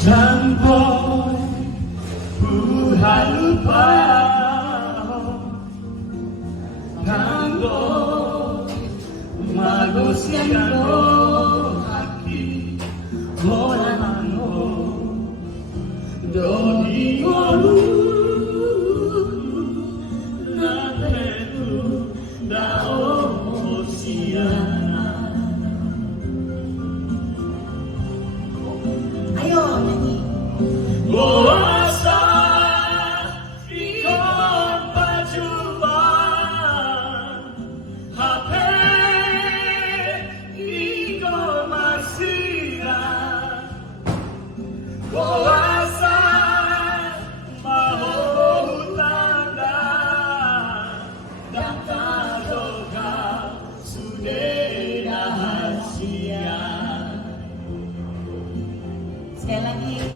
Tanpa Tuhan lupa Tanpa manusia hati orang doni olu na pedu da osiana. Ayo nyanyi. Boasa ikon pajuan HP ikon masira Boasa mau tanda daftar doka sudah rahasia. Sekali lagi.